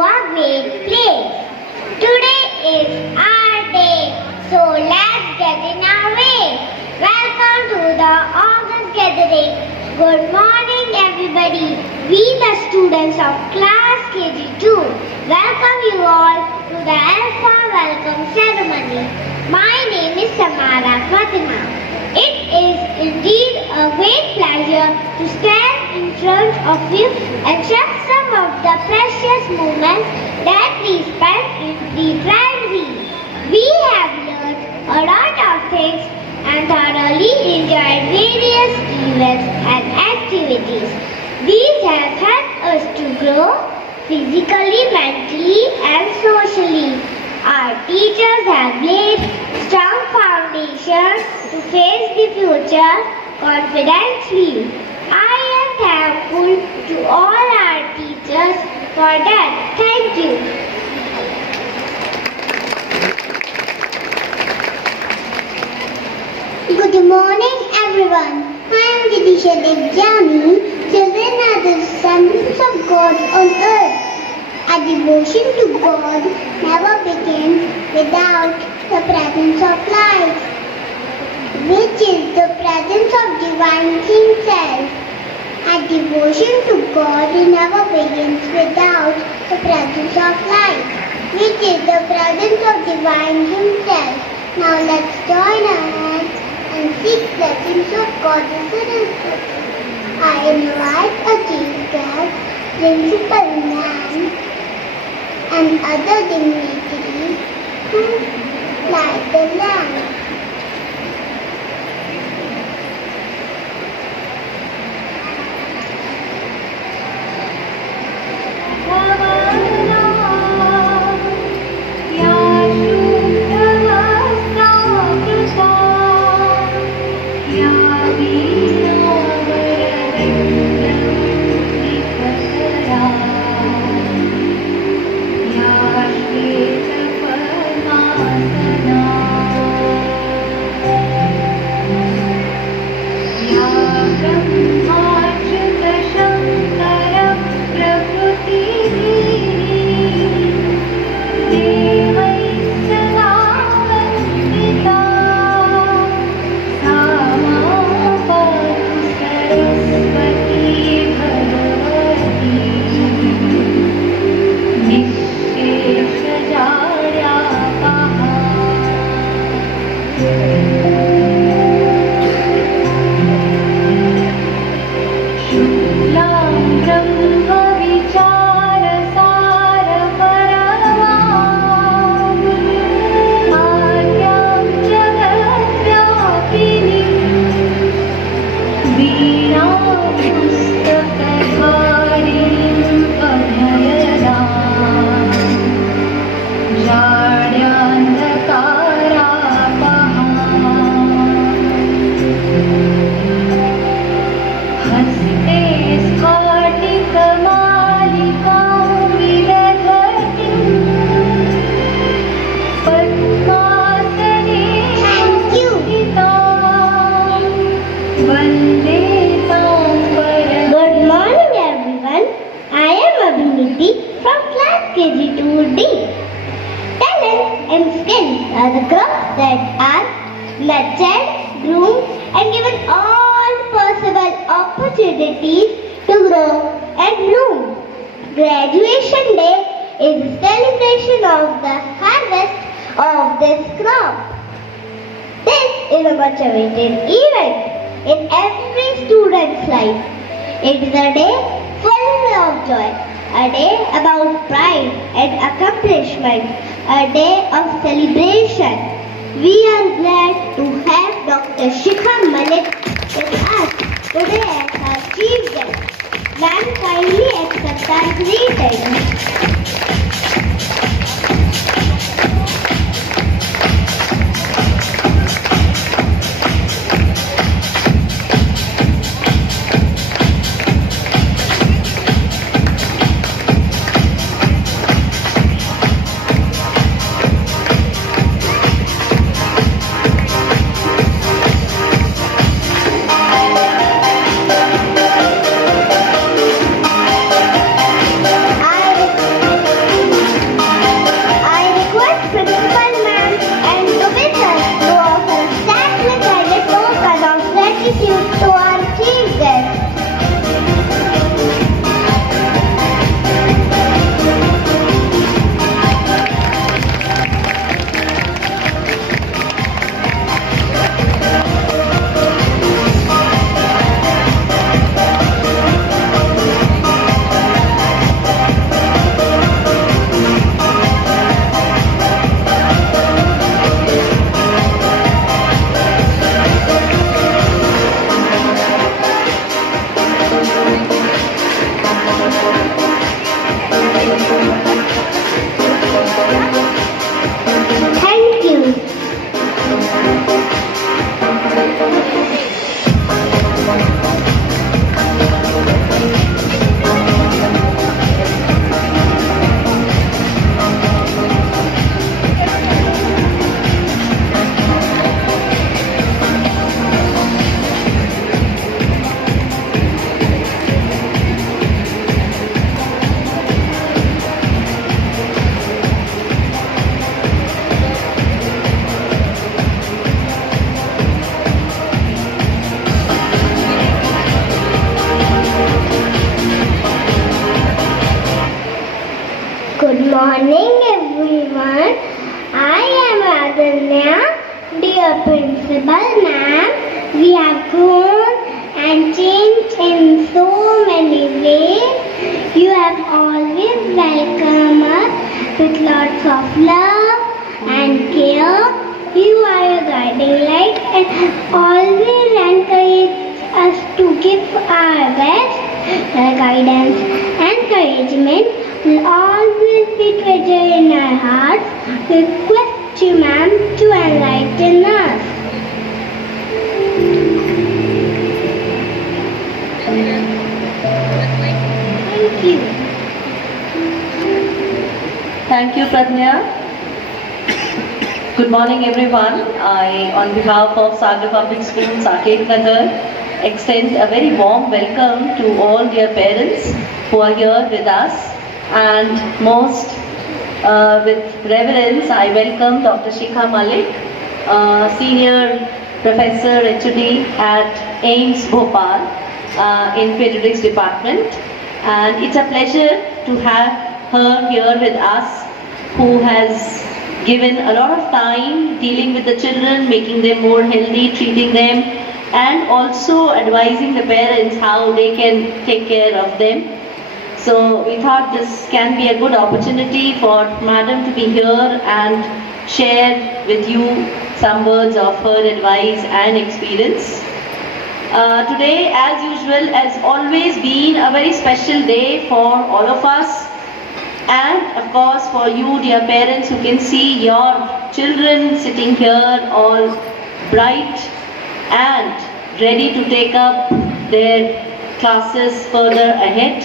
a great place. Today is our day, so let's get in our way. Welcome to the August gathering. Good morning everybody. We the students of class KG2 welcome you all to the Alpha Welcome Ceremony. My name is Samara Fatima. It is indeed a great pleasure to stand in front of you and share some of the precious moments that we spent in Preprimary. We have learned a lot of things and thoroughly enjoyed various events and activities. These have helped us to grow physically, mentally and socially. Our teachers have laid strong foundations to face the future confidently. I am thankful to all our teachers for that. Thank you. Good morning everyone. I am Jidisha Devjani. Children are the sons of God on earth. Our devotion to God never begins without the presence of light, which is the presence of Divine Himself. Our devotion to God never begins without the presence of light, which is the presence of Divine Himself. Now let's join our hands and seek blessings of God as a result. I invite a chief guest, principal man, and other dignitaries to light the lamp. KG2D. Talent and skills are the crops that are nurtured, groomed and given all possible opportunities to grow and bloom. Graduation Day is a celebration of the harvest of this crop. This is a much awaited event in every student's life. It is a day full of joy. A day about pride and accomplishment, a day of celebration. We are glad to have Dr. Shikha Malik with us today as our chief guest. Ma'am, kindly accept our greetings. morning everyone. I am Adanya. Dear Principal Ma'am, we have grown and changed in so many ways. You have always welcomed us with lots of love and care. You are a guiding light and always encourage us to give our best. Your guidance and encouragement will always be treasured in our hearts. We request you, ma'am, to enlighten us. Thank you. Thank you, Pratnya. Good morning, everyone. I, on behalf of Sagar Public School, Saket Nagar, extend a very warm welcome to all dear parents who are here with us. And most with reverence, I welcome Dr. Shikha Malik, Senior Professor HOD at AIIMS Bhopal in Paediatrics Department. And it's a pleasure to have her here with us, who has given a lot of time dealing with the children, making them more healthy, treating them, and also advising the parents how they can take care of them. So we thought this can be a good opportunity for Madam to be here and share with you some words of her advice and experience. Today, as usual, has always been a very special day for all of us, and of course for you dear parents who can see your children sitting here all bright and ready to take up their classes further ahead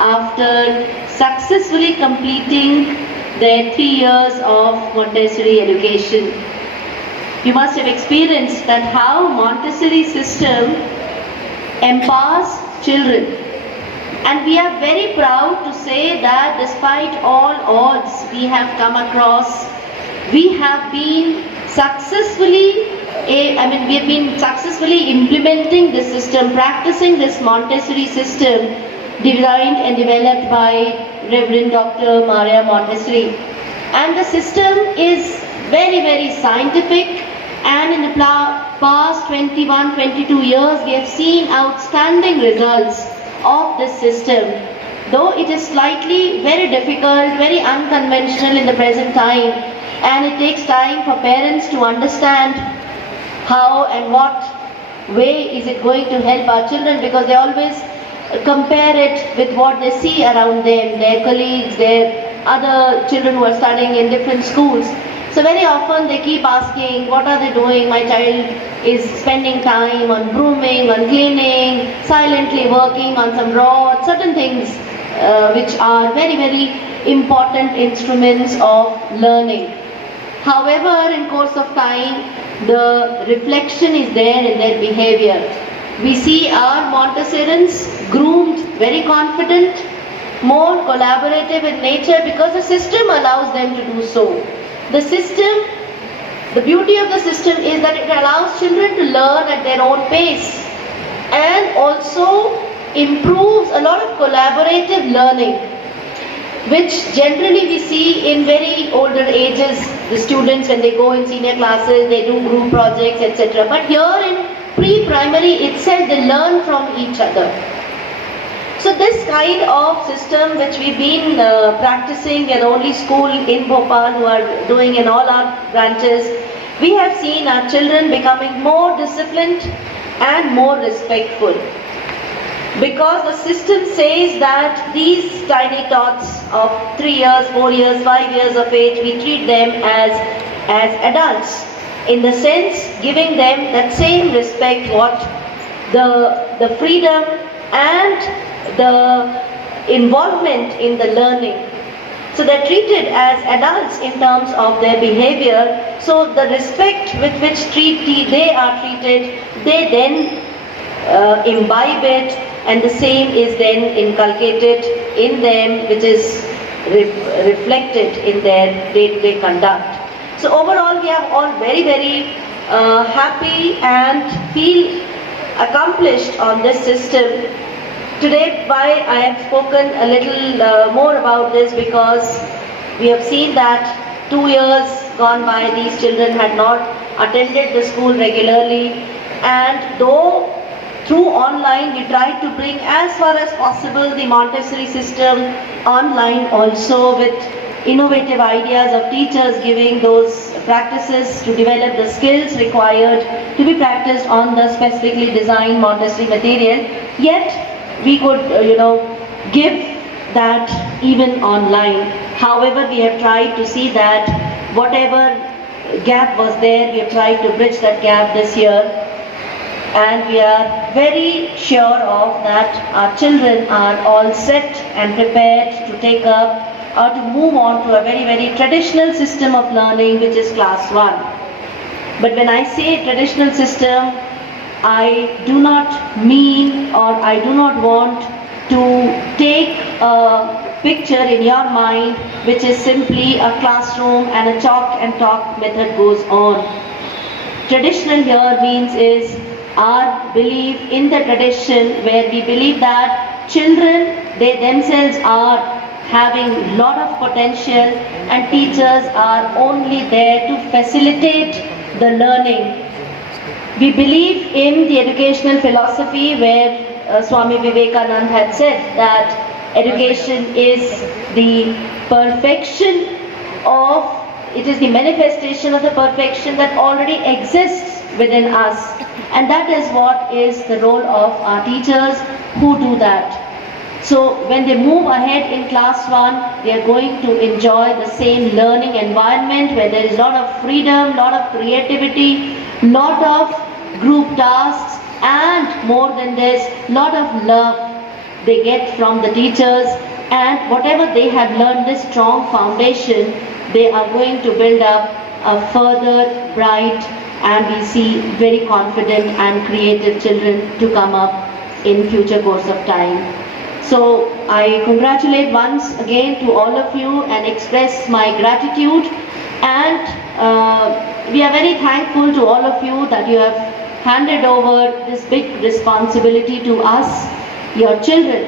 after successfully completing their 3 years of Montessori education. You must have experienced that how Montessori system empowers children, and we are very proud to say that despite all odds we have come across, we have been successfully implementing this system, practicing this Montessori system designed and developed by Reverend Dr. Maria Montessori. And the system is very, very scientific, and in the past 21-22 years we have seen outstanding results of this system. Though it is slightly very difficult, very unconventional in the present time, and it takes time for parents to understand how and what way is it going to help our children, because they always compare it with what they see around them, their colleagues, their other children who are studying in different schools. So very often they keep asking, what are they doing? My child is spending time on grooming, on cleaning, silently working on some rods, certain things which are very, very important instruments of learning. However, in course of time, the reflection is there in their behavior. We see our Montessorians groomed, very confident, more collaborative in nature, because the system allows them to do so. The system, the beauty of the system is that it allows children to learn at their own pace, and also improves a lot of collaborative learning, which generally we see in very older ages. The students, when they go in senior classes, they do group projects, etc. But here in pre-primary itself, they learn from each other. So this kind of system which we've been practicing, we are the only school in Bhopal who are doing in all our branches, we have seen our children becoming more disciplined and more respectful. Because the system says that these tiny tots of 3 years, 4 years, 5 years of age, we treat them as adults, in the sense giving them that same respect, what the freedom and the involvement in the learning. So they're treated as adults in terms of their behavior. So the respect with which they are treated, they then imbibe it, and the same is then inculcated in them, which is reflected in their day-to-day conduct. So overall, we are all very, very happy and feel accomplished on this system. Today, why I have spoken a little more about this, because We have seen that 2 years gone by, these children had not attended the school regularly, and though through online we tried to bring as far as possible the Montessori system online also, with innovative ideas of teachers giving those practices to develop the skills required to be practiced on the specifically designed Montessori material. Yet we could give that even online. However, we have tried to see that whatever gap was there, we have tried to bridge that gap this year, and we are very sure of that our children are all set and prepared to take up or to move on to a very, very traditional system of learning, which is class 1. But when I say traditional system, I do not mean, or I do not want to take a picture in your mind which is simply a classroom and a chalk and talk method goes on. Traditional here means is our belief in the tradition, where we believe that children, they themselves are having lot of potential and teachers are only there to facilitate the learning. We believe in the educational philosophy where Swami Vivekananda had said that education is the perfection of, it is the manifestation of the perfection that already exists within us, and that is what is the role of our teachers who do that. So when they move ahead in class 1, they are going to enjoy the same learning environment where there is a lot of freedom, lot of creativity, lot of group tasks, and more than this, lot of love they get from the teachers, and whatever they have learned, this strong foundation, they are going to build up a further bright, and we see very confident and creative children to come up in future course of time. So I congratulate once again to all of you and express my gratitude, and we are very thankful to all of you that you have handed over this big responsibility to us, your children,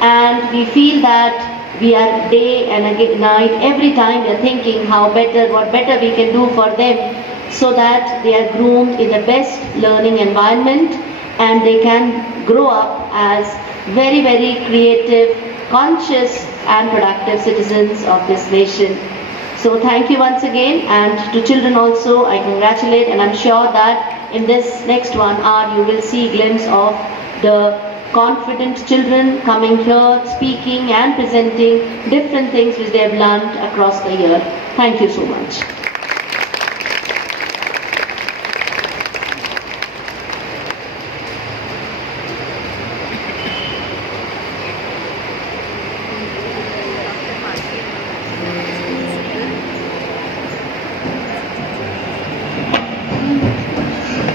and we feel that we are day and night, every time we are thinking how better, what better we can do for them, so that they are groomed in the best learning environment and they can grow up as very, very creative, conscious and productive citizens of this nation. So thank you once again, and to children also I congratulate, and I'm sure that in this next 1 hour you will see a glimpse of the confident children coming here, speaking and presenting different things which they have learned across the year. Thank you so much.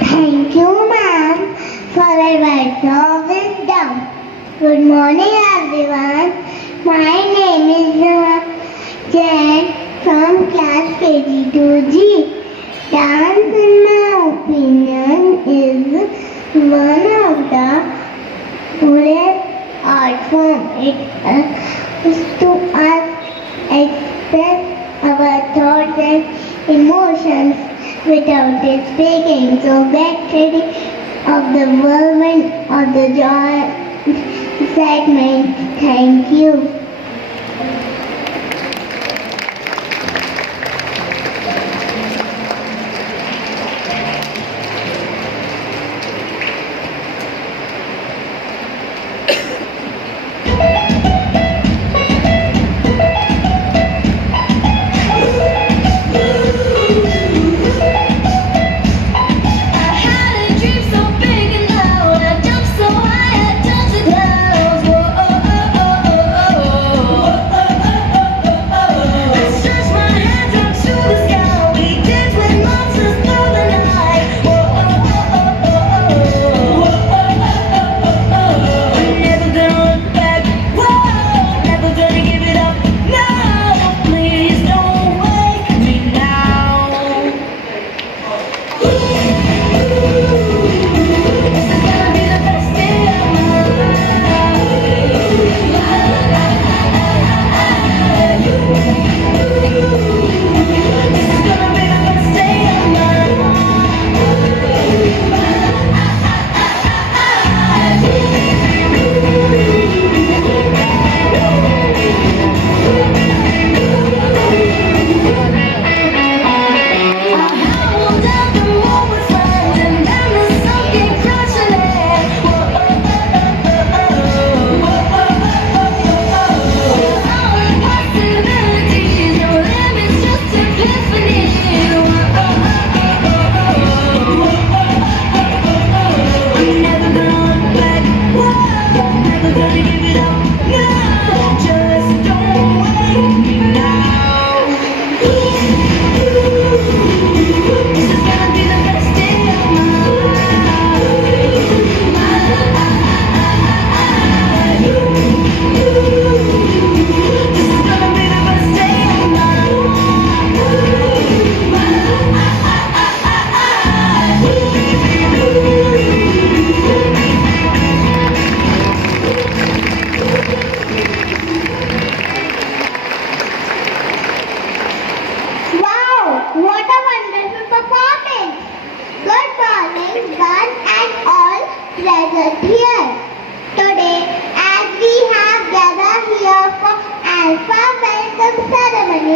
Thank you, ma'am, for a words of wisdom. Good morning, everyone. My name is Jen from class KG2G. Dance, in my opinion, is one of the purest art form. It helps to us express our thoughts and emotions without it speaking. So get ready of the whirlwind of the joy, excitement. Thank you.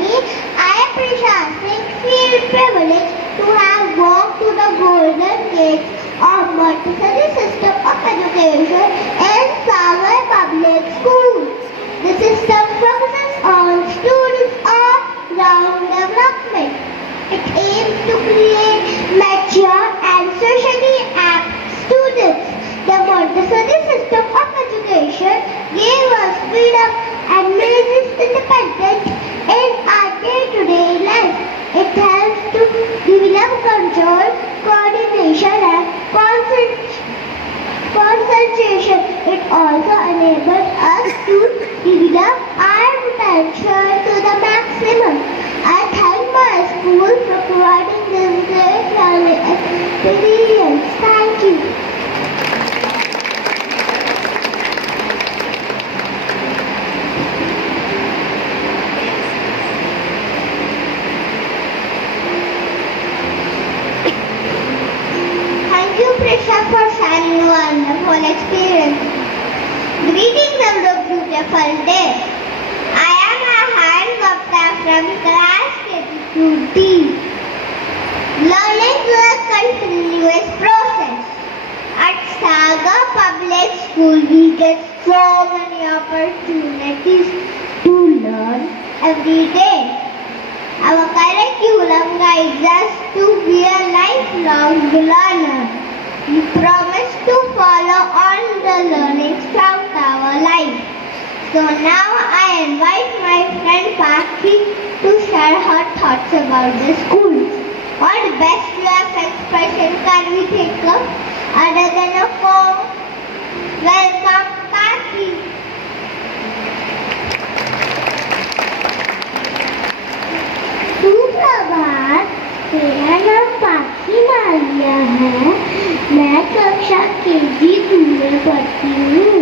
me, I am Prashasik, feel privileged to have walked to the golden gates of Montessori system of education in Sagar Public School. The system focuses on students' all-round development. It aims to create mature and socially apt students. The Montessori system of education gave us freedom and made us independent in our day-to-day life. It helps to develop control, coordination and concentration. It also enables us to develop our potential to the maximum. I thank my school for providing this great learning experience. Thank you. Thank you, Prisha, for sharing a wonderful experience. Greetings on the beautiful day. I am Ahan Gupta from class KGII. Learning is a continuous process. At Sagar Public School, we get so many opportunities to learn every day. Our curriculum guides us to be a lifelong learner. We promise to follow all the learnings throughout our life. So now I invite my friend Paki to share her thoughts about the school. What best way of expression can we think of other than a phone? Welcome, Paki. सुप्रभात, मेरा नाम पाखी मालिया है। मैं कक्षा KG2 में पढ़ती हूँ।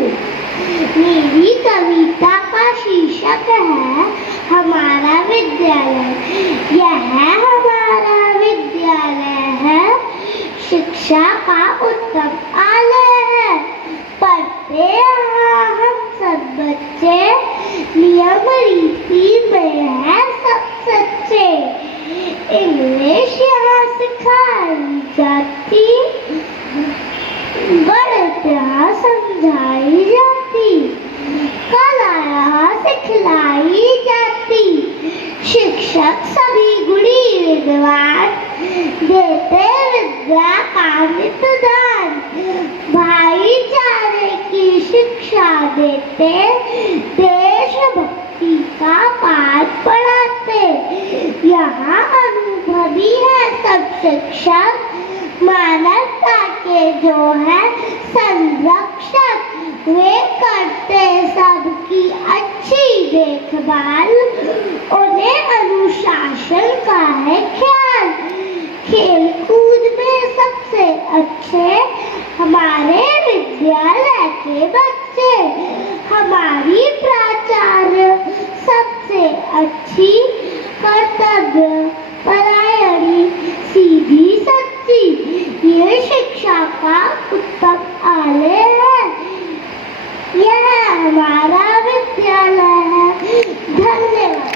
मेरी कविता का शीर्षक है हमारा विद्यालय। यह हमारा विद्यालय है, शिक्षा का उत्तम आलय है। पढ़ते यहाँ हम सब बच्चे, नियम रीति में है सब सच्चे। इंग्लिश यहाँ सिखाई जाती, गणित यहाँ समझाई जाती, कला यहाँ सिखलाई जाती। शिक्षक सभी गुणी विद्वान, देते विद्या का निदान। भाईचारे की शिक्षा देते, देशभक्ति का पाठ पढ़ाते। यहाँ अनुभवी है सब शिक्षक, मानवता के जो है संरक्षक। वे करते सबकी अच्छी देखभाल, उन्हें अनुशासन का है ख्याल। खेल कूद में सबसे अच्छे हमारे विद्यालय के बच्चे। हमारी प्राचार्य सबसे अच्छी, कर्तव्य परायणी, सीधी सच्ची। ये शिक्षा का उत्तम आलय है, यह हमारा विद्यालय है। धन्यवाद।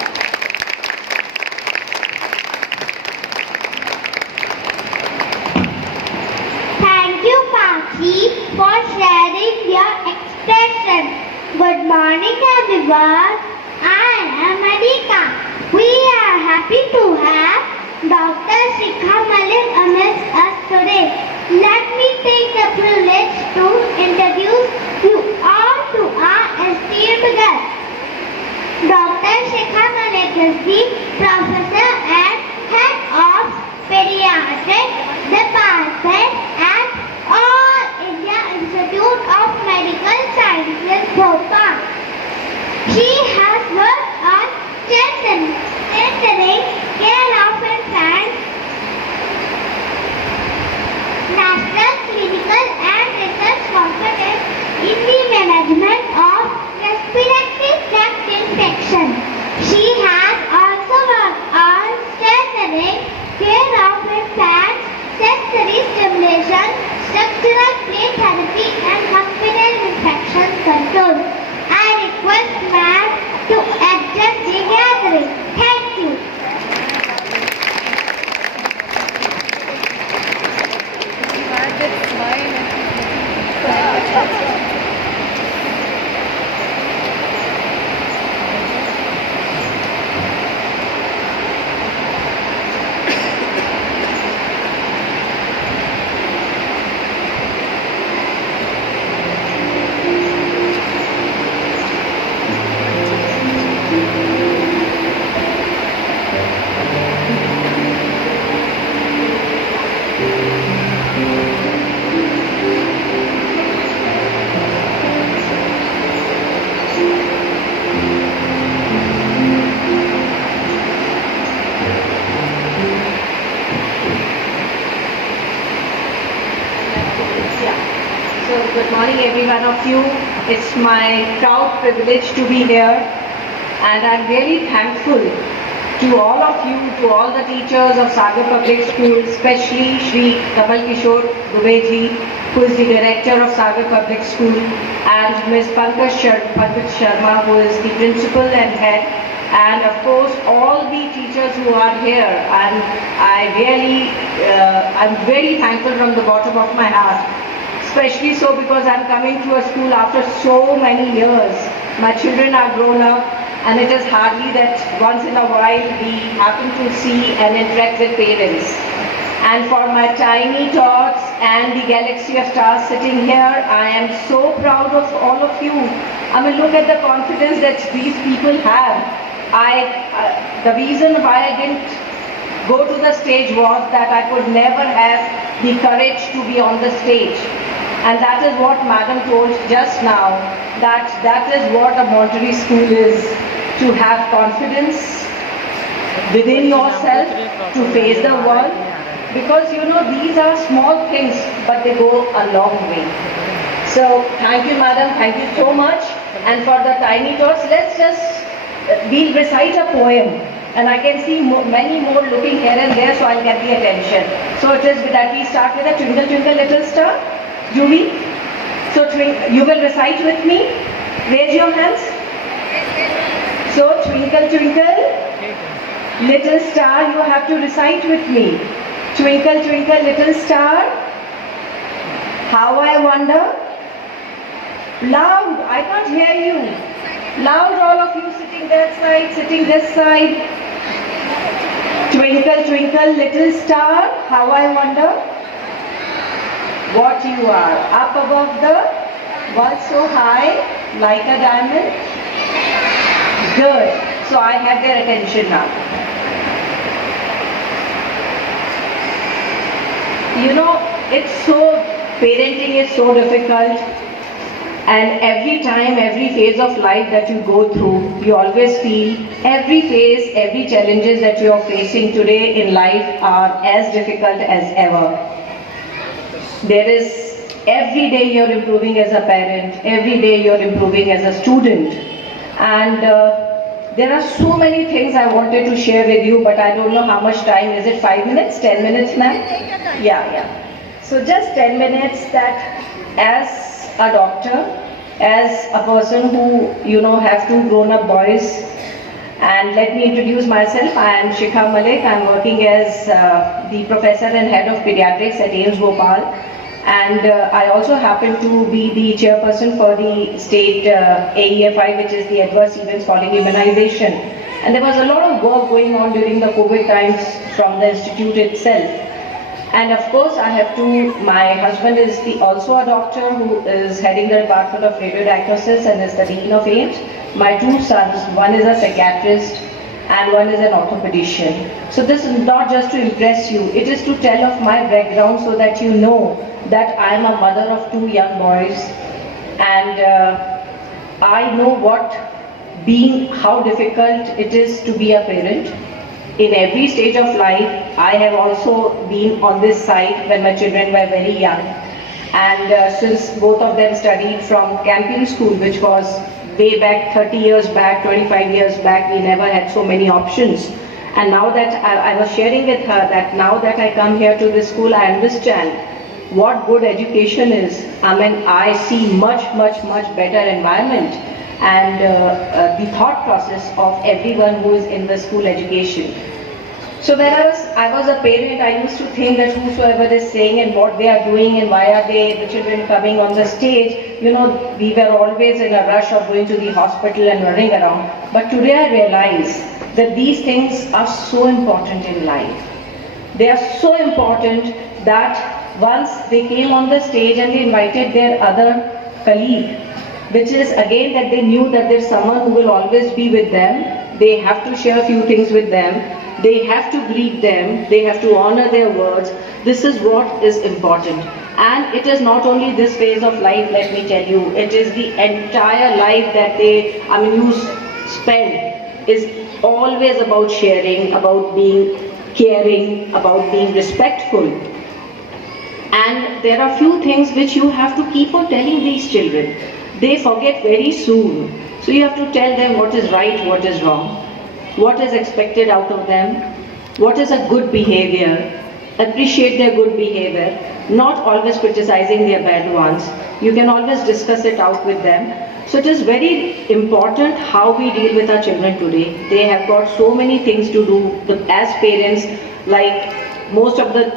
Thank you, Paki, for sharing your expression. Good morning, everyone. I am Adika. We are happy to have Dr. Shikha Malik amongst us today. Let me take the privilege to introduce you all to our esteemed guest. Dr. Shikha Malik is the Professor and Head of Paediatrics Department at All India Institute of Medical Sciences, Bhopal. She has worked on strengthening care of infants, national, clinical and research competence in the management of respiratory tract infection. She has also worked on strengthening care of infants, sensory stimulation, structural play therapy and hospital infection control. I request ma'am to address the gathering. Thank you. morning every one of you. It's my proud privilege to be here, and I'm really thankful to all of you, to all the teachers of Sagar Public School, especially Shri Kamal Kishore Dubeji, who is the director of Sagar Public School, and Ms. Pankaj Sharma, who is the principal and head, and of course all the teachers who are here. And I'm very thankful from the bottom of my heart, especially so because I'm coming to a school after so many years. My children are grown up, and it is hardly that once in a while we happen to see and interact with parents. And for my tiny tots and the galaxy of stars sitting here, I am so proud of all of you. I mean, look at the confidence that these people have. The reason why I didn't go to the stage was that I could never have the courage to be on the stage. And that is what Madam told just now, that is what a Montessori school is, to have confidence within yourself, to face the world. Because you know, these are small things, but they go a long way. So thank you, Madam, thank you so much. And for the tiny tots, we'll recite a poem. And I can see many more looking here and there, so I'll get the attention. So it is that we start with a Twinkle Twinkle Little Star. Julie? So you will recite with me. Raise your hands. So twinkle twinkle little star, you have to recite with me. Twinkle twinkle little star, how I wonder. Loud, I can't hear you. Loud, all of you sitting that side, sitting this side. Twinkle twinkle little star, how I wonder what you are. Up above the world so high, like a diamond. Good. So I have their attention now. You know, parenting is so difficult, and every time, every phase of life that you go through, you always feel every phase, every challenges that you are facing today in life are as difficult as ever. There is, every day you're improving as a parent, every day you're improving as a student. And there are so many things I wanted to share with you, but I don't know how much time. Is it 5 minutes, 10 minutes, ma'am? Yeah. So just 10 minutes, that as a doctor, as a person who, you know, have 2 grown-up boys, and let me introduce myself. I am Shikha Malik. I am working as the professor and head of pediatrics at AIIMS Bhopal. And I also happen to be the chairperson for the state AEFI, which is the Adverse Events Following Immunization. And there was a lot of work going on during the COVID times from the institute itself. And of course, my husband is also a doctor who is heading the Department of Radiodiagnosis and is the Dean of AIIMS. My 2 sons, one is a psychiatrist and one is an orthopedician. So this is not just to impress you, it is to tell of my background so that you know that I am a mother of 2 young boys, and I know how difficult it is to be a parent. In every stage of life, I have also been on this side when my children were very young. And since both of them studied from Campion School, which was way back 30 years back, 25 years back, we never had so many options. And now that I was sharing with her that now that I come here to this school, I understand what good education is. I mean, I see much better environment and the thought process of everyone who is in the school education. So when I was a parent, I used to think that whosoever is saying and what they are doing and why are the children coming on the stage, you know, we were always in a rush of going to the hospital and running around. But today I realize that these things are so important in life. They are so important that once they came on the stage and they invited their other colleague, which is again that they knew that there's someone who will always be with them. They have to share a few things with them. They have to greet them. They have to honor their words. This is what is important. And it is not only this phase of life, let me tell you, it is the entire life that you spend is always about sharing, about being caring, about being respectful. And there are few things which you have to keep on telling these children. They forget very soon. So you have to tell them what is right, what is wrong, what is expected out of them, what is a good behavior, appreciate their good behavior, not always criticizing their bad ones. You can always discuss it out with them. So it is very important how we deal with our children today. They have got so many things to do. As parents, like most of the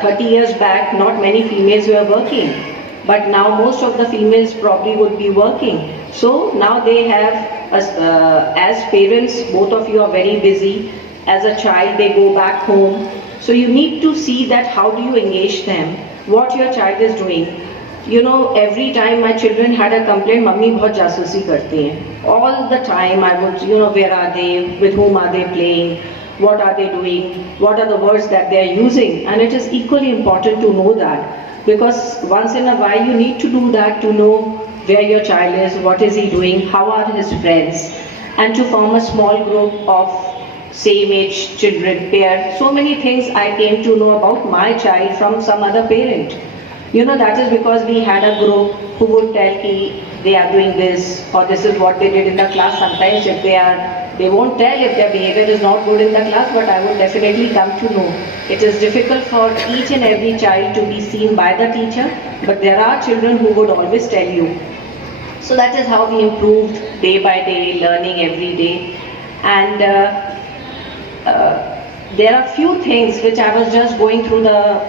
30 years back, not many females were working. But now most of the females probably would be working. So now they have, as parents, both of you are very busy. As a child, they go back home. So you need to see that how do you engage them, what your child is doing. You know, every time my children had a complaint, Mummy bahut jasusi karti hain. All the time I would, where are they, with whom are they playing, what are they doing, what are the words that they are using. And it is equally important to know that, because once in a while you need to do that to know where your child is, what is he doing, how are his friends, and to form a small group of same age children, pair. So many things I came to know about my child from some other parent. That is because we had a group who would tell me they are doing this, or this is what they did in the class. Sometimes if they won't tell if their behavior is not good in the class, but I would definitely come to know. It is difficult for each and every child to be seen by the teacher, but there are children who would always tell you. So that is how we improved day by day, learning every day. And there are few things which I was just going through the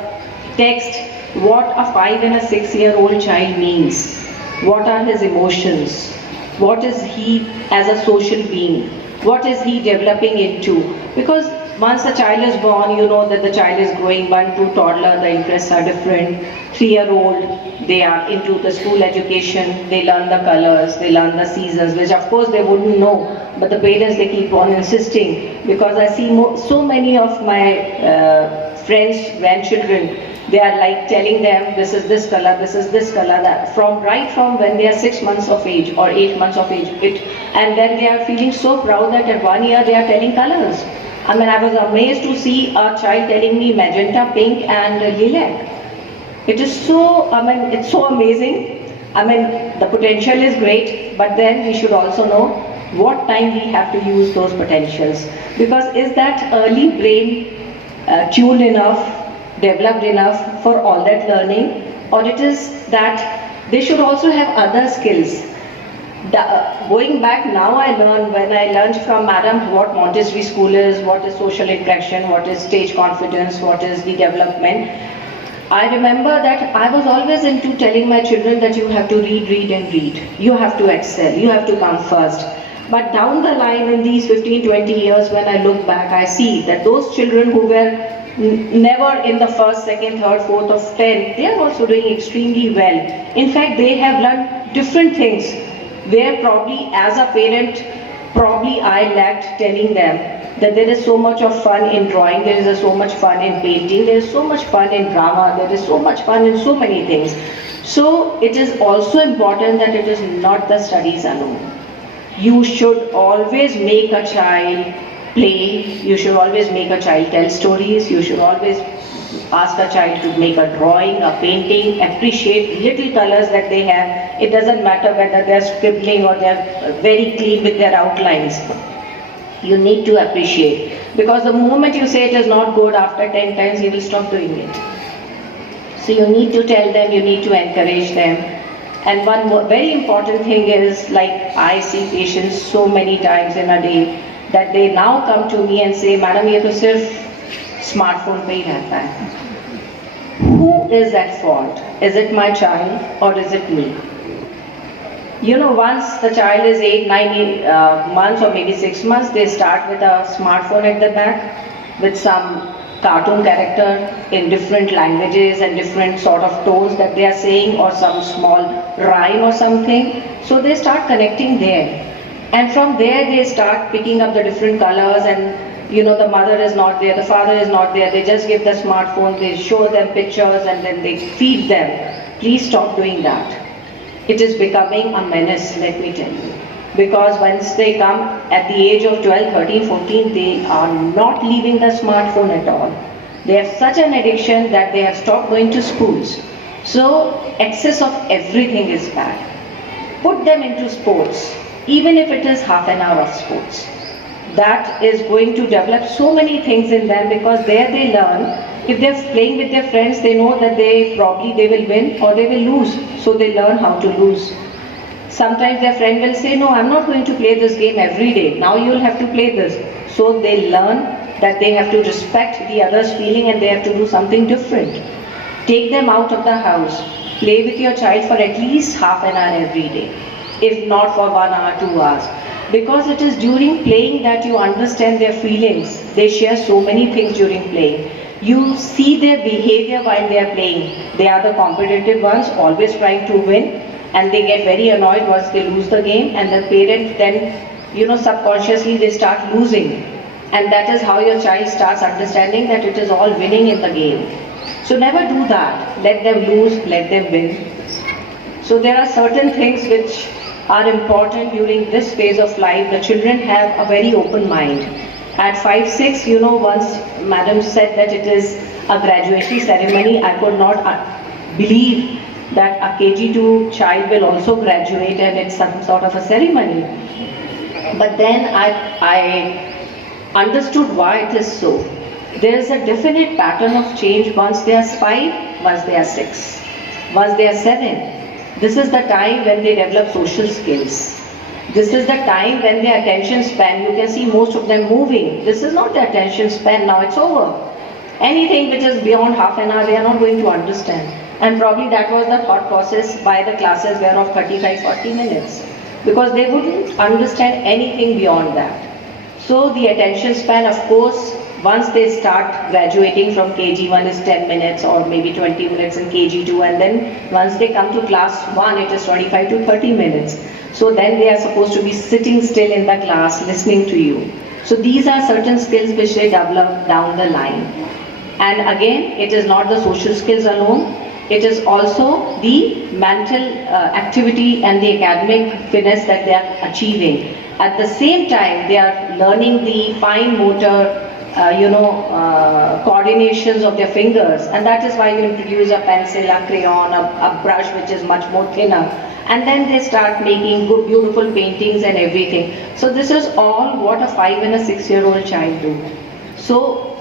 text, what a 5 and a 6-year-old child means, what are his emotions, what is he as a social being, what is he developing into. Because once a child is born, you know that the child is growing. 1 to toddler, the interests are different. 3-year-old, they are into the school education, they learn the colors, they learn the seasons, which of course they wouldn't know, but the parents, they keep on insisting, because I see so many of my friends, grandchildren, they are like telling them, this is this color, this is this color, that right from when they are 6 months of age or 8 months of age, and then they are feeling so proud that at 1 year they are telling colors. I mean, I was amazed to see a child telling me magenta, pink and lilac. It is so, it's so amazing. The potential is great, but then we should also know what time we have to use those potentials. Because is that early brain tuned enough, developed enough for all that learning, or it is that they should also have other skills. Going back now, I learned from Madam what Montessori school is, what is social interaction, what is stage confidence, what is the development. I remember that I was always into telling my children that you have to read and read. You have to excel, you have to come first. But down the line in these 15-20 years, when I look back, I see that those children who were never in the first, second, third, fourth of 10, they are also doing extremely well. In fact, they have learned different things where probably as a parent, probably I lacked telling them that there is so much of fun in drawing, there is so much fun in painting, there is so much fun in drama, there is so much fun in so many things. So it is also important that it is not the studies alone. You should always make a child play, you should always make a child tell stories, you should always ask a child to make a drawing, a painting, appreciate little colors that they have. It doesn't matter whether they are scribbling or they are very clean with their outlines. You need to appreciate, because the moment you say it is not good, after 10 times he will stop doing it. So you need to tell them, you need to encourage them. And one more very important thing is, like I see patients so many times in a day, that they now come to me and say, Madam, ye to sirf smartphone pe hi rehta hai. Who is at fault? Is it my child or is it me? Once the child is 8-9 months or maybe 6 months, they start with a smartphone at the back with some cartoon character in different languages and different sort of tones that they are saying, or some small rhyme or something. So they start connecting there. And from there they start picking up the different colors, and the mother is not there, the father is not there, they just give the smartphone, they show them pictures and then they feed them. Please stop doing that. It is becoming a menace, let me tell you. Because once they come at the age of 12, 13, 14, they are not leaving the smartphone at all. They have such an addiction that they have stopped going to schools. So excess of everything is bad. Put them into sports, even if it is half an hour of sports. That is going to develop so many things in them, because there they learn. If they're playing with their friends, they know that they will win or they will lose. So they learn how to lose. Sometimes their friend will say, no, I'm not going to play this game every day. Now you'll have to play this. So they learn that they have to respect the other's feeling and they have to do something different. Take them out of the house. Play with your child for at least half an hour every day, if not for 1 hour, 2 hours. Because it is during playing that you understand their feelings. They share so many things during playing. You see their behavior while they are playing. They are the competitive ones, always trying to win, and they get very annoyed once they lose the game, and the parent then, subconsciously they start losing. And that is how your child starts understanding that it is all winning in the game. So never do that. Let them lose, let them win. So there are certain things which are important during this phase of life. The children have a very open mind. At 5, 6, once Madam said that it is a graduation ceremony, I could not believe that a KG2 child will also graduate and it's some sort of a ceremony. But then I understood why it is so. There is a definite pattern of change once they are 5, once they are 6, once they are 7. This is the time when they develop social skills. This is the time when their attention span, you can see most of them moving. This is not their attention span, now it's over. Anything which is beyond half an hour, they are not going to understand. And probably that was the thought process by the classes were of 35-40 minutes. Because they wouldn't understand anything beyond that. So the attention span, of course, once they start graduating from KG1 is 10 minutes or maybe 20 minutes in KG2, and then once they come to class 1, it is 25 to 30 minutes. So then they are supposed to be sitting still in the class listening to you. So these are certain skills which they develop down the line. And again, it is not the social skills alone. It is also the mental activity and the academic fitness that they are achieving. At the same time, they are learning the fine motor coordinations of their fingers, and that is why you introduce a pencil, a crayon, a brush which is much more thinner, and then they start making good, beautiful paintings and everything. So this is all what a 5 and a 6-year-old child do. So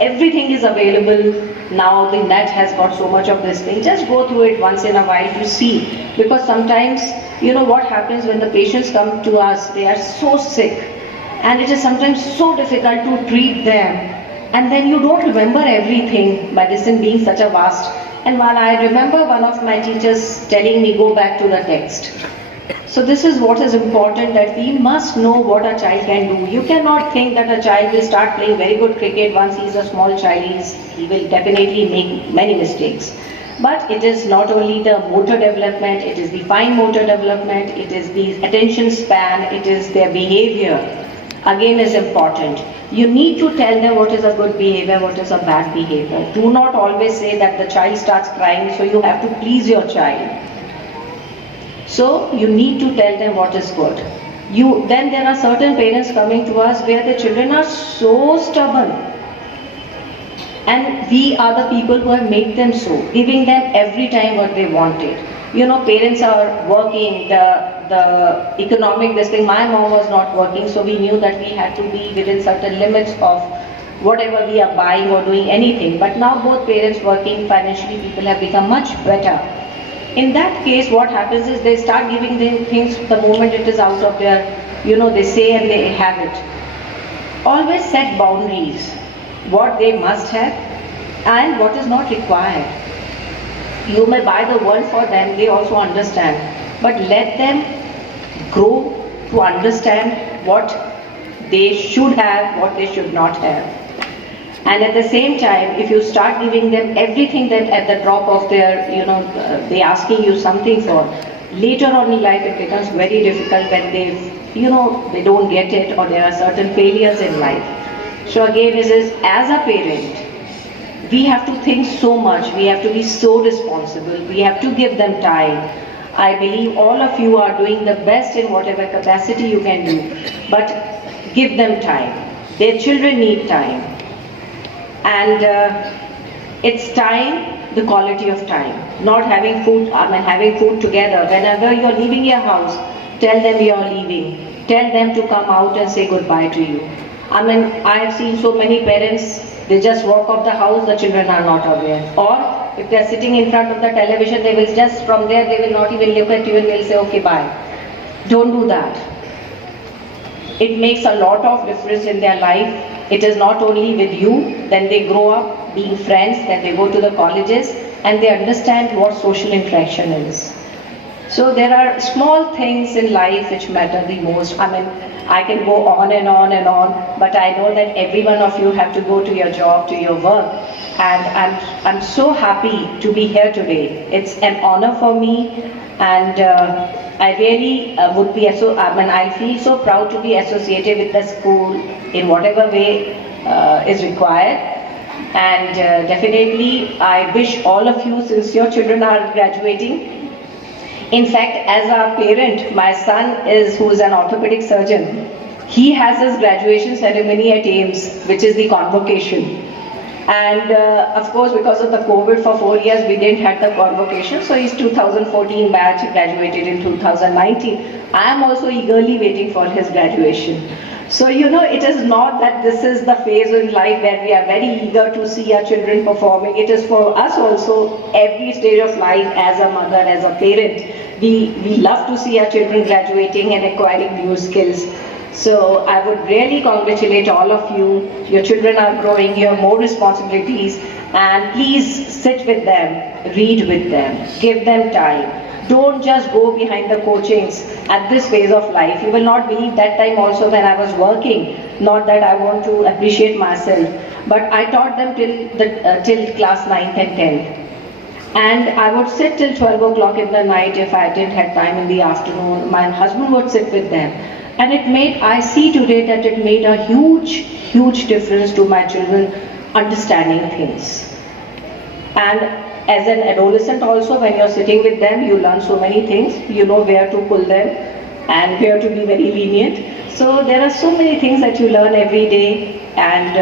everything is available now. The net has got so much of this thing. Just go through it once in a while to see, because sometimes what happens when the patients come to us, they are so sick. And it is sometimes so difficult to treat them. And then you don't remember everything, medicine being such a vast. And when I remember one of my teachers telling me, go back to the text. So this is what is important, that we must know what a child can do. You cannot think that a child will start playing very good cricket once he is a small child. He will definitely make many mistakes. But it is not only the motor development, it is the fine motor development, it is the attention span, it is their behavior. Again is important. You need to tell them what is a good behavior, what is a bad behavior. Do not always say that the child starts crying, so you have to please your child. So you need to tell them what is good. Then there are certain parents coming to us where the children are so stubborn. And we are the people who have made them so, giving them every time what they wanted. Parents are working, the economic this thing. My mom was not working, so we knew that we had to be within certain limits of whatever we are buying or doing anything. But now both parents working, financially people have become much better. In that case, what happens is they start giving them things the moment it is out of their, they say and they have it. Always set boundaries, what they must have and what is not required. You may buy the world for them, they also understand. But let them grow to understand what they should have, what they should not have. And at the same time, if you start giving them everything that at the drop of their, they asking you something for, later on in life it becomes very difficult when they don't get it or there are certain failures in life. So again, it is as a parent, we have to think so much, we have to be so responsible, we have to give them time. I believe all of you are doing the best in whatever capacity you can do, but give them time. Their children need time. And it's time, the quality of time. Not having food, having food together. Whenever you're leaving your house, tell them you're leaving. Tell them to come out and say goodbye to you. I have seen so many parents, they just walk off the house, the children are not aware. Or if they're sitting in front of the television, they will just, from there, they will not even look at you and they'll say, okay, bye. Don't do that. It makes a lot of difference in their life. It is not only with you, then they grow up being friends, then they go to the colleges, and they understand what social interaction is. So there are small things in life which matter the most. I can go on and on and on, but I know that every one of you have to go to your job, to your work. And I'm so happy to be here today. It's an honor for me, and I really would be, I feel so proud to be associated with the school in whatever way is required. And definitely, I wish all of you, since your children are graduating. In fact, as a parent, my son who is an orthopedic surgeon, he has his graduation ceremony at AIIMS, which is the convocation. And of course, because of the COVID for 4 years, we didn't have the convocation. So he's 2014 batch, graduated in 2019. I am also eagerly waiting for his graduation. So it is not that this is the phase in life where we are very eager to see our children performing. It is for us also, every stage of life, as a mother, as a parent, we love to see our children graduating and acquiring new skills. So I would really congratulate all of you. Your children are growing, you have more responsibilities, and please sit with them, read with them, give them time. Don't just go behind the coachings at this phase of life. You will not believe that time also when I was working. Not that I want to appreciate myself, but I taught them till class 9th and 10th. And I would sit till 12 o'clock in the night if I didn't have time in the afternoon. My husband would sit with them. And I see today that it made a huge difference to my children understanding things. And as an adolescent also, when you're sitting with them, you learn so many things. You know where to pull them and where to be very lenient. So there are so many things that you learn every day. And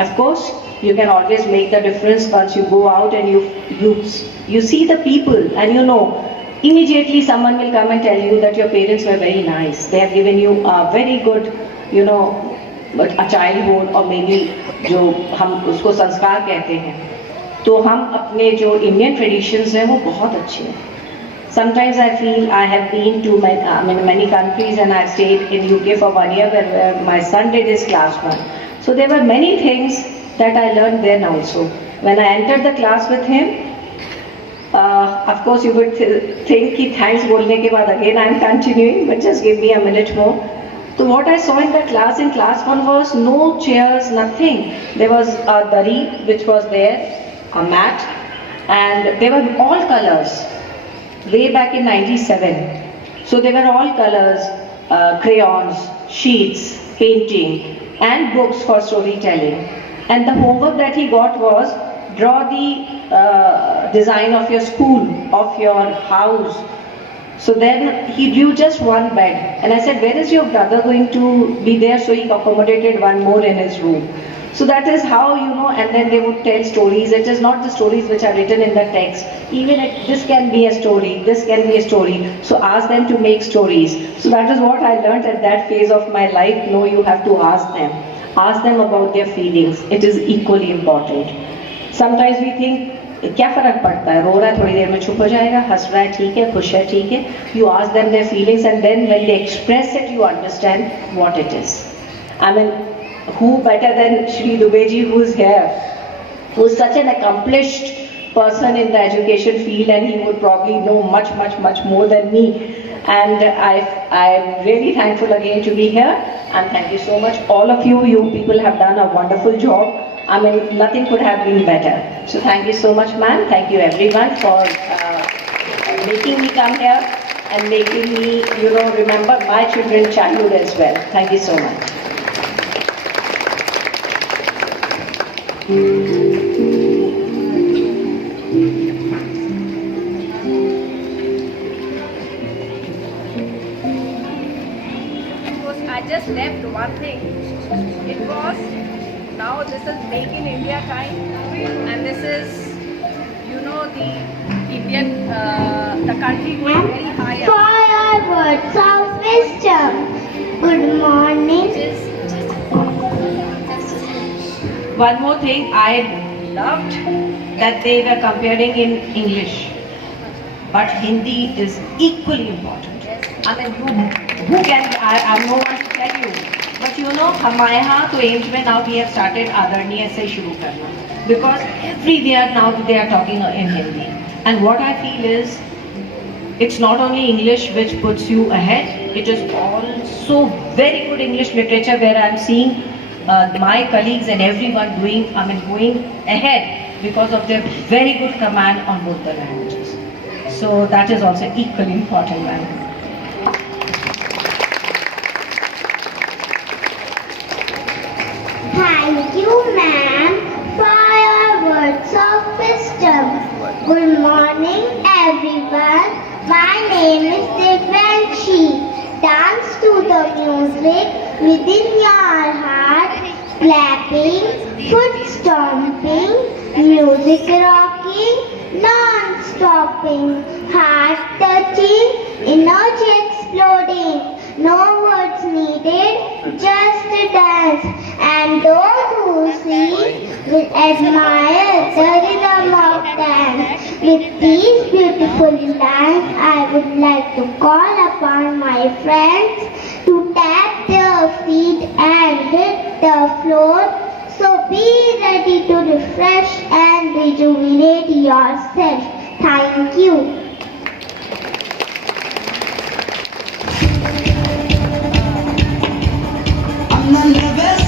of course, you can always make the difference once you go out and you see the people, and immediately someone will come and tell you that your parents were very nice. They have given you a very good, a childhood, or maybe जो हम उसको संस्कार कहते हैं. तो हम अपने जो इंडियन ट्रेडिशंस हैं वो बहुत अच्छे हैं. Sometimes I feel I have been to many countries, and I've stayed in UK for 1 year where my son did his class 1. So there were many things that I learned then also. When I entered the class with him, of course you would think कि thanks बोलने के बाद again I'm continuing, but just give me a minute more. So what I saw in class 1 was no chairs, nothing. There was a dari which was there, a mat, and they were all colors. Way back in 97. So they were all colors, crayons, sheets, painting, and books for storytelling. And the homework that he got was draw the design of your school, of your house. So then he drew just one bed. And I said, where is your brother going to be there? So he accommodated one more in his room. So that is how, and then they would tell stories. It is not the stories which are written in the text. Even this can be a story, this can be a story. So ask them to make stories. So that is what I learned at that phase of my life. No, you have to ask them. Ask them about their feelings. It is equally important. Sometimes we think, क्या फर्क पड़ता है, रो रहा है थोड़ी देर में चुप हो जाएगा, हंस रहा है ठीक है, खुश है ठीक है. You ask them their feelings, and then when they express it, you understand what it is. Who better than Shri Dubeji, who is here, who is such an accomplished person in the education field, and he would probably know much more than me. And I'm really thankful again to be here, and thank you so much. All of you people have done a wonderful job. Nothing could have been better. So thank you so much, ma'am. Thank you everyone for making me come here and making me, remember my children's childhood as well. Thank you so much. I just left one thing. It was Now this is Make in India time, and this is, the Indian, the country going very high up. For words of wisdom. Good morning. One more thing I loved, that they were comparing in English, but Hindi is equally important. I mean, who can, I'm no one to tell you, but हमारे यहाँ तो AIIMS में now we have started आदरणीय से शुरू करना, because everywhere now they are talking in Hindi, and what I feel is it's not only English which puts you ahead, it is also very good English literature where I am seeing my colleagues and everyone going ahead because of their very good command on both the languages. So that is also equally important, ma'am. Thank you, ma'am, for your words of wisdom. Good morning, everyone. My name is Divyanshi. Dance to the music within your heart, clapping, foot stomping, music rocking, non-stopping, heart touching, energy exploding. No words needed, just a dance. And those who see will admire the rhythm of dance. With these beautiful lines, I would like to call upon my friends to tap their feet and hit the floor. So be ready to refresh and rejuvenate yourself. Thank you. I'm not nervous,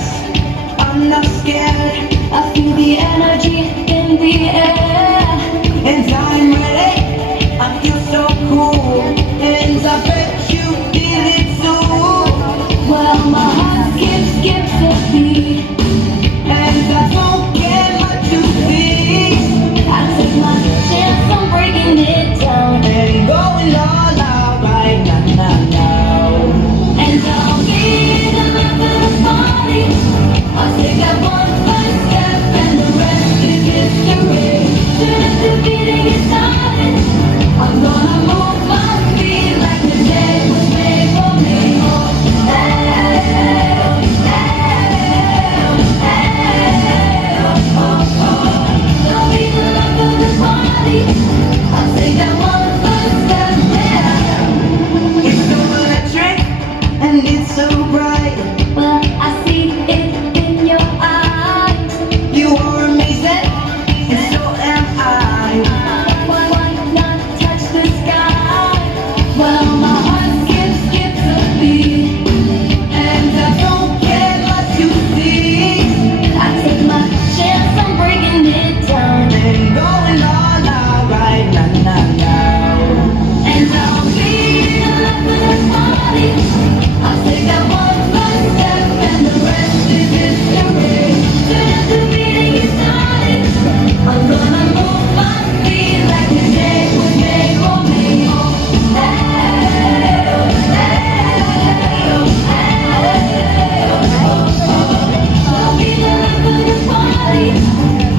I'm not scared. I feel the energy in the air. And I'm ready, I feel so cool. And I bet you feel it too. Well, my heart skips a beat. And I don't care what you think. I take my chance on breaking it down. And going all out right now. And I'll be the life of the party. I'll take that one first step and the rest is history. Soon as the beating is started, I'm gonna move my feet like the day was made for me. Oh, hey, hey, hey, oh, oh, oh. I'll be the life of the party. I'll take that one first step, yeah. It's so electric and it's so bright. Well, I see it in your eyes. You are amazing, and so am I. Why not touch the sky? Well, my heart skips a beat, and I don't care what you think. I take my chance on breaking it down and going all out right now. And I'll be the life of the party. I'll take that one first step and the rest is history. Soon as the beating is started, I'm gonna move my feet like the day was made for me. Oh, hey, oh, hey, oh, hey, oh, oh, oh. I'll be the life of the party.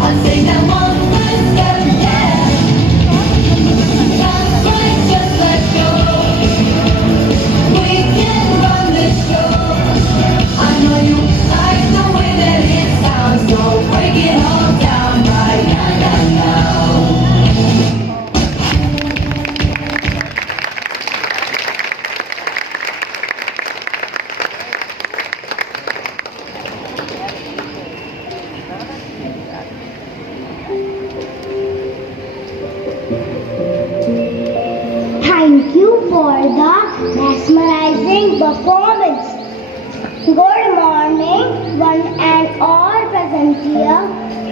I'll take that one first step, yeah. Sounds like just let go. We can run this show. I know you like the way that it sounds, so break it all down right now. Thank you for the mesmerizing performance. Good morning, one and all present here.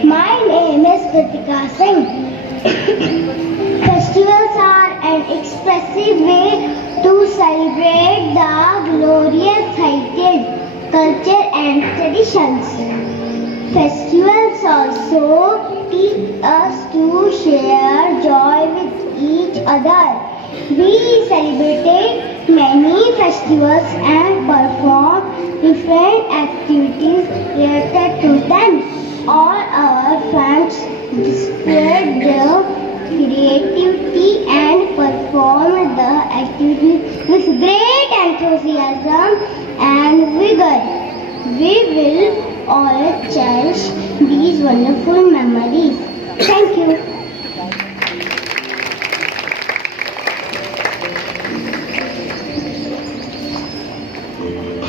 My name is Kritika Singh. Festivals are an expressive way to celebrate the glorious heritage, culture and traditions. Festivals also teach us to share joy with each other. We celebrated many festivals and performed different activities related to them. All our friends displayed their creativity and performed the activities with great enthusiasm and vigor. We will all cherish these wonderful memories. Thank you.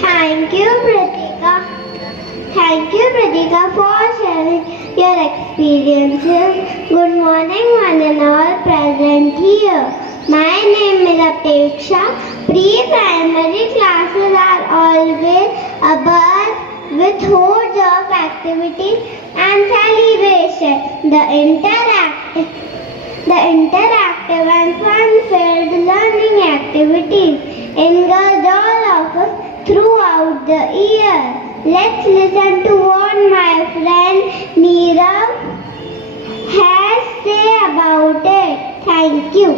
Thank you, Pratika. Thank you, Pratika, for sharing your experiences. Good morning, one and all present here. My name is Apeksha. Pre-primary classes are always abuzz with hordes of activities and celebration. The interactive and fun-filled learning activities engage all of us throughout the year. Let's listen to what my friend Neerav has to say about it. Thank you.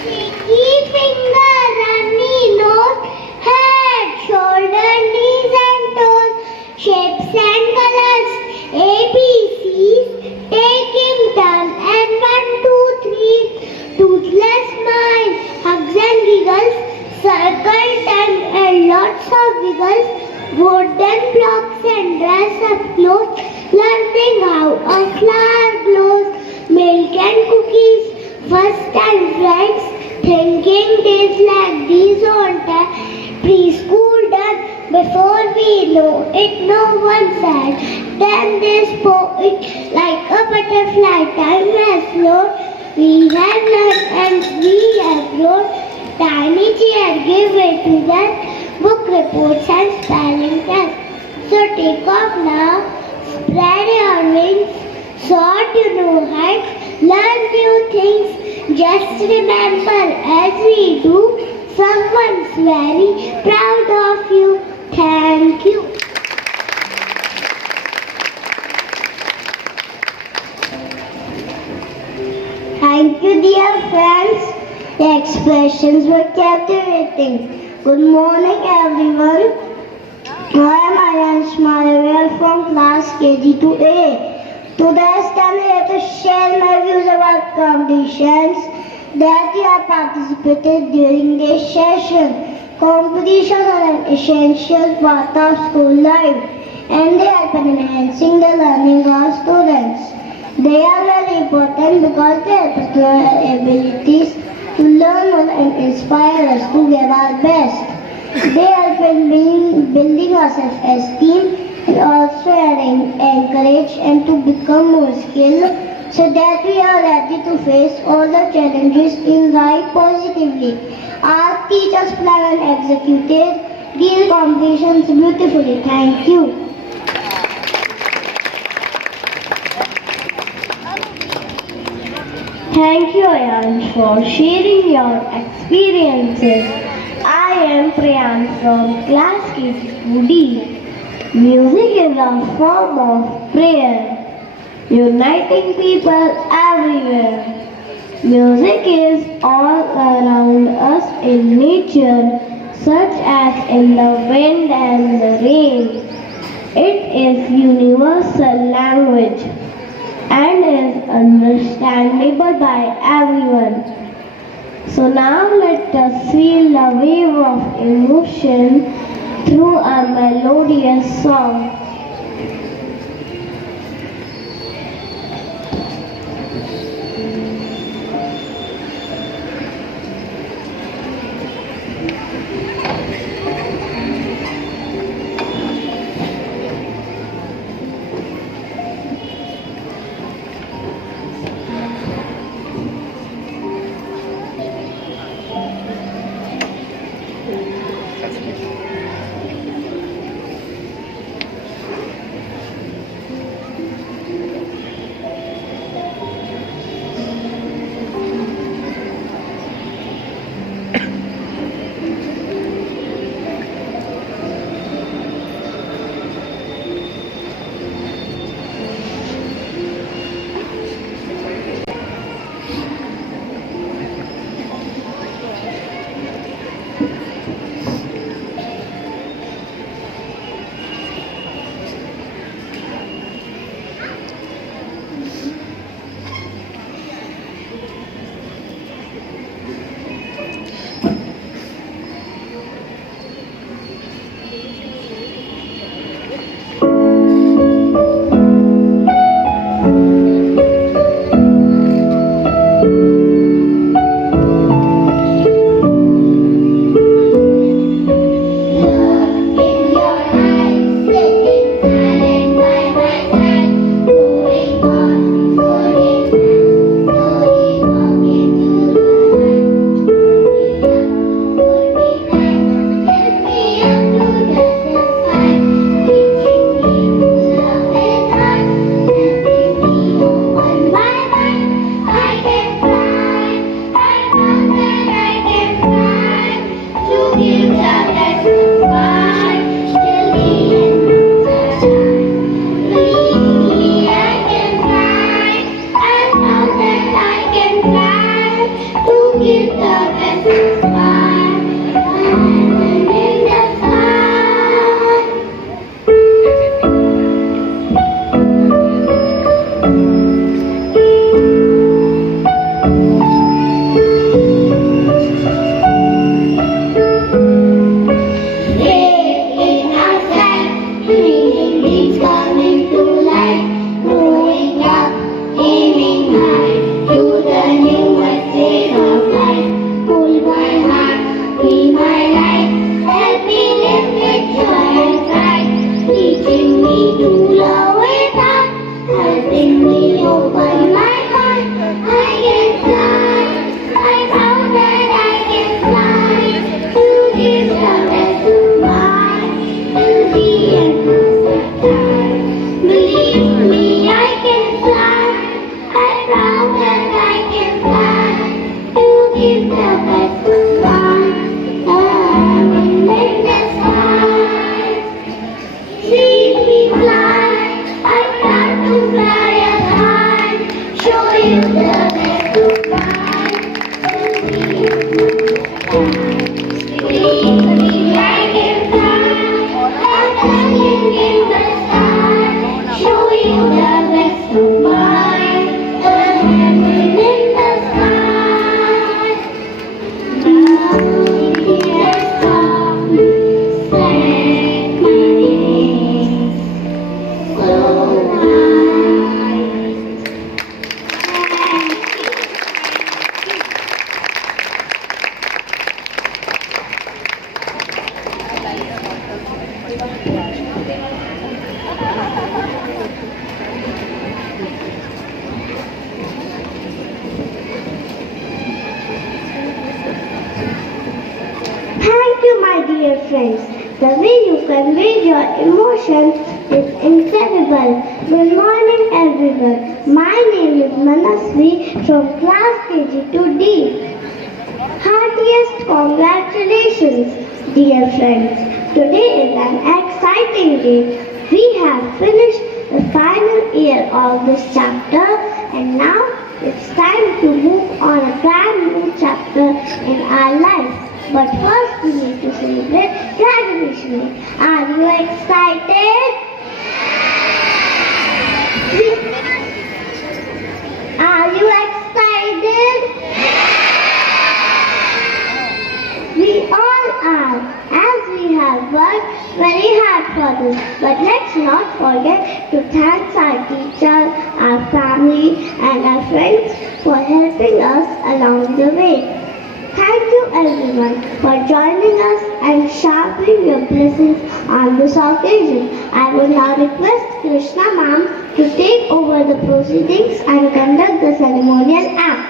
Sticky fingers, runny nose, head, shoulder, knees and toes, shapes and colors, ABCs, taking turns and 1, 2, 3, toothless smile, hugs and giggles, circle tongue and lots of wiggles, wooden blocks and dress up clothes, learning how a flower glows, milk and cookies, first time friends, thinking days like these on time, preschool done, before we know it no one said, then they spoke it like a butterfly, time has flown, we have learned and we have grown, tiny chair give way to that, book reports and spelling tests, so take off now, spread your wings, soar to new heights, learn new things, just remember as we do, someone's very proud of you. Thank you. Thank you, dear friends. The expressions were captivating. Good morning, everyone. I am Ayansh Malaviya from class KG to A. Today I stand here to share my views about competitions that you have participated during this session. Competitions are an essential part of school life and they help in enhancing the learning of students. They are very important because they help us learn our abilities to learn more and inspire us to give our best. They help in building our self-esteem and also encourage and to become more skilled so that we are ready to face all the challenges in life positively. Our teachers planned and executed these competitions beautifully. Thank you. Thank you, Ayan, for sharing your experiences. I am Priyan from class KG2D. Music is a form of prayer, uniting people everywhere. Music is all around us in nature, such as in the wind and the rain. It is universal language and is understandable by everyone. So now let us feel the wave of emotion through a melodious song. Thank you, my dear friends. The way you conveyed your emotions is incredible. Good morning, everyone. My name is Manasvi from class KG2D. Heartiest congratulations, dear friends. Today is an exciting day. We have finished the final year of this chapter, and now it's time to move on a brand new chapter in our lives. But first we need to celebrate graduation day. Are you excited? Are you excited? We all are, as we have worked very hard for this. But let's not forget to thank our teachers, our family and our friends for helping us along the way. Thank you everyone for joining us and sharpening your blessings on this occasion. I would now request Krishna ma'am to take over the proceedings and conduct the ceremonial act.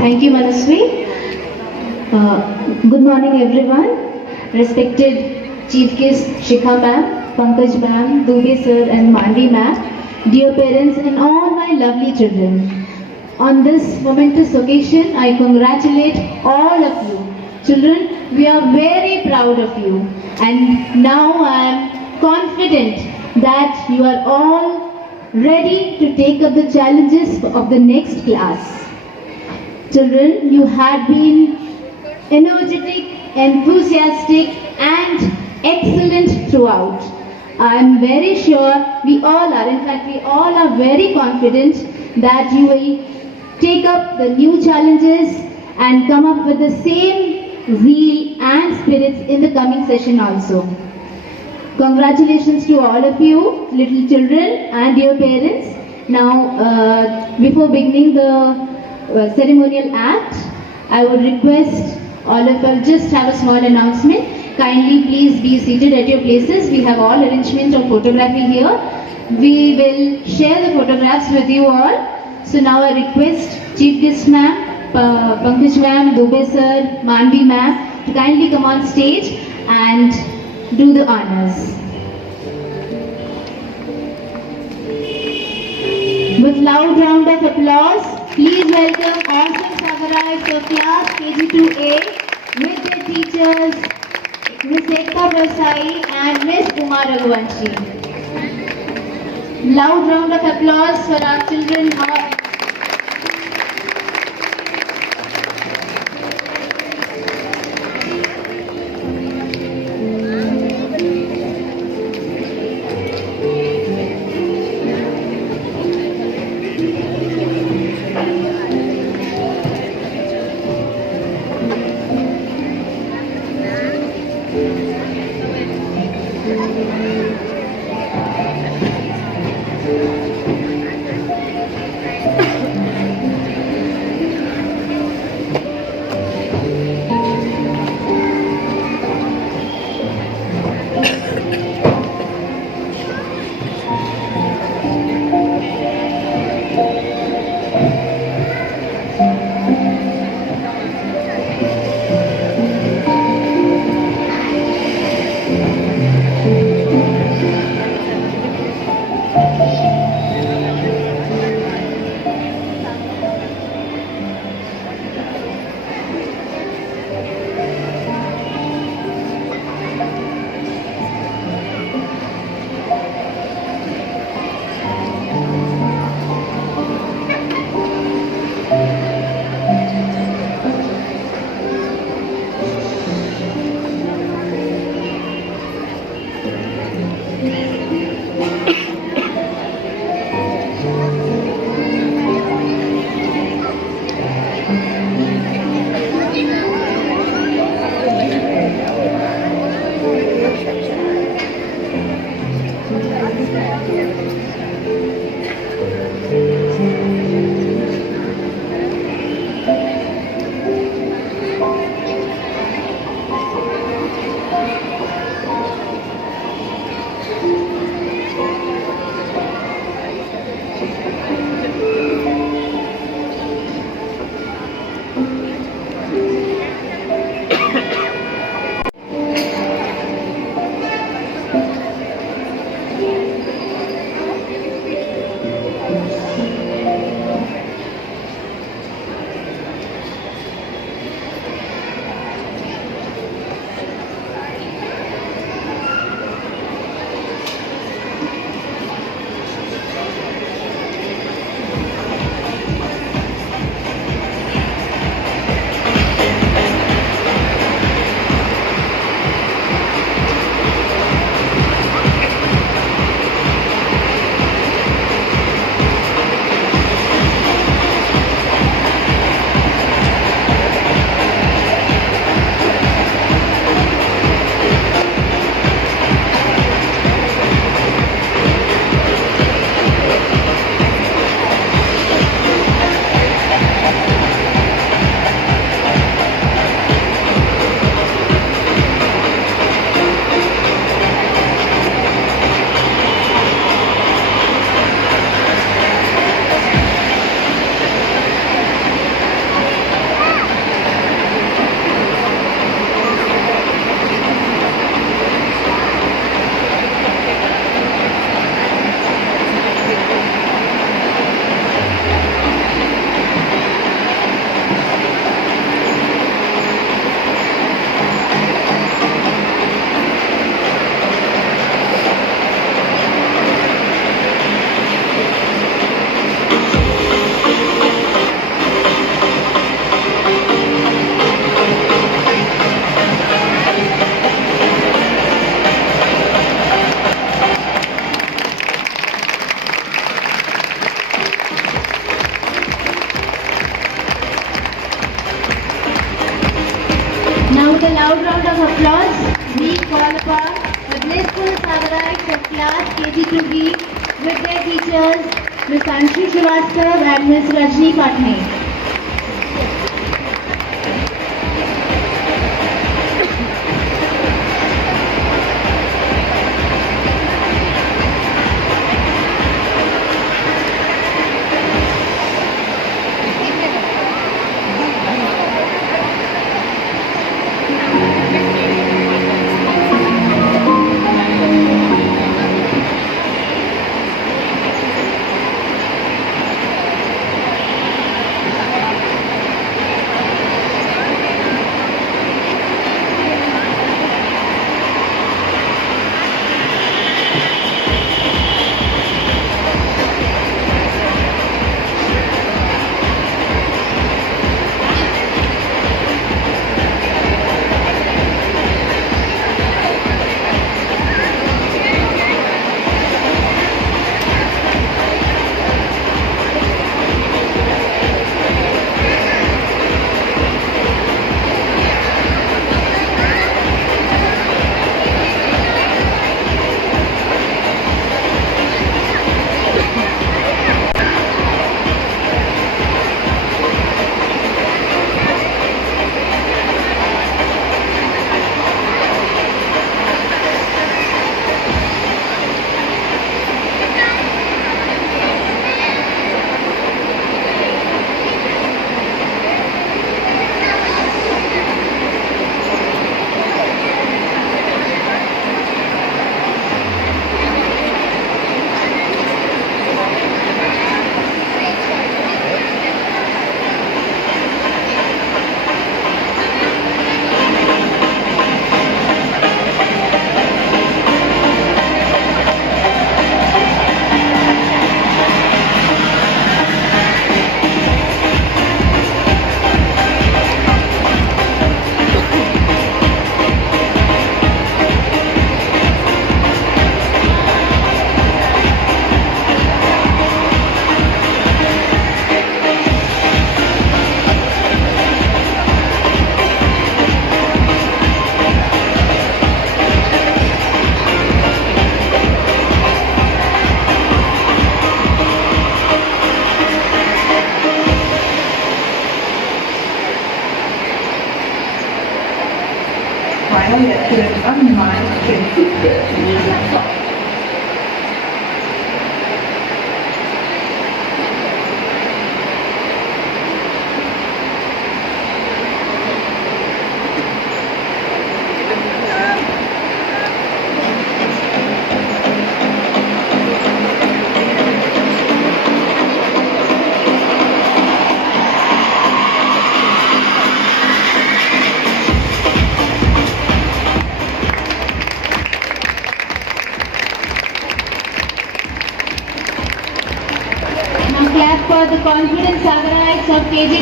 Thank you, Manasvi. Good morning, everyone. Respected Chief Guest Shikha ma'am, Pankaj ma'am, Dubey sir and Manvi ma'am, dear parents and all my lovely children. On this momentous occasion, I congratulate all of you. Children, we are very proud of you. And now I am confident that you are all ready to take up the challenges of the next class. Children, you had been energetic, enthusiastic, and excellent throughout. I am very sure we all are, in fact, we all are very confident that you will take up the new challenges and come up with the same zeal and spirits in the coming session also. Congratulations to all of you, little children and your parents. Now, before beginning the ceremonial act, I would request all of us just have a small announcement. Kindly please be seated at your places. We have all arrangement of photography here. We will share the photographs with you all. So now I request Chief Guest Ma'am, Pankaj Ma'am, Dubey Sir, Manvi Ma'am to kindly come on stage and do the honors. With loud round of applause, please welcome awesome Sagarites of class KG2A with their teachers, Ms. Ekta Vasai and Ms. Uma Raghuvanshi. Loud round of applause for our children. loud round of applause, we call upon the blissful Sagarites of class KG2B with their teachers, Ms. Anshi Srivastav and Ms. Rajni Patni. Final lecture on my Now clap for the confident Sagarites of KG.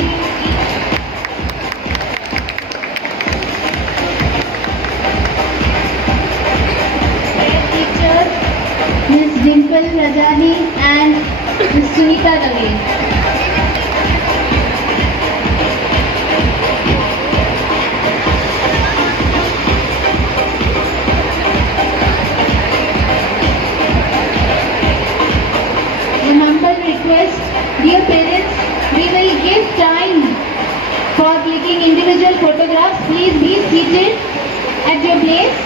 Their teachers, Ms. Dimple Rajani and Ms. Sunita Dave. An humble request, dear parents, we will give time for clicking individual photographs. Please be seated at your place.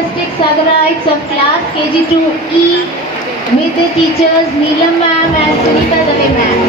enthusiastic Sagarites of class KG2E with the teachers Neelam ma'am and Sunita Dave ma'am.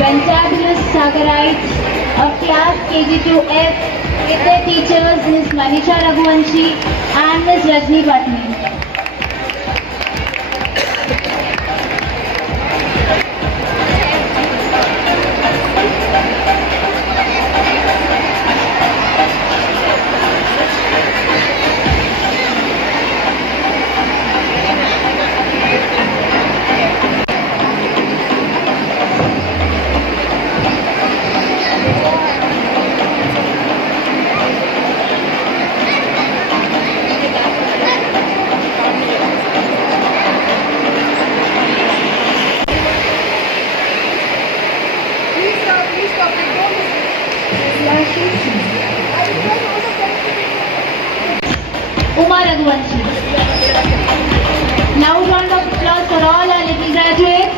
Fantabulous Sagarites of class KG2F with their teachers Ms. Manisha Raghuvanshi and Ms. Rajni Patni. Uma Raghuvanshi. Now round of applause for all our little graduates.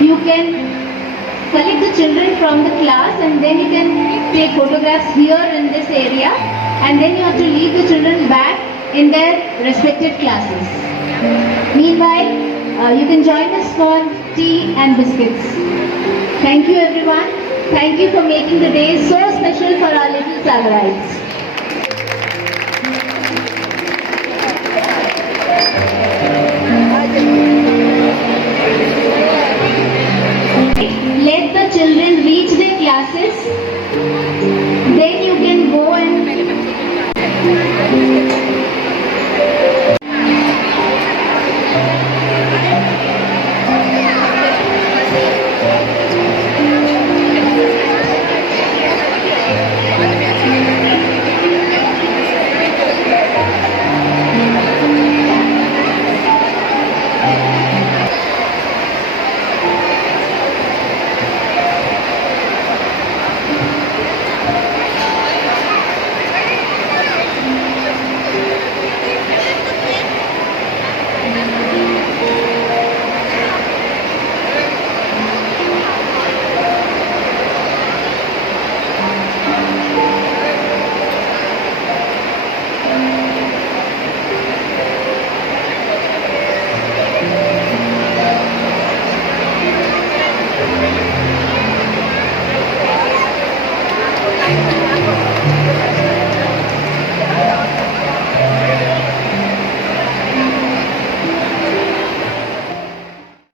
You can collect the children from the class and then you can take photographs here in this area, and then you have to leave the children back in their respective classes. Meanwhile, you can join us for tea and biscuits. Thank you everyone. Thank you for making the day so special for our little Sagarites.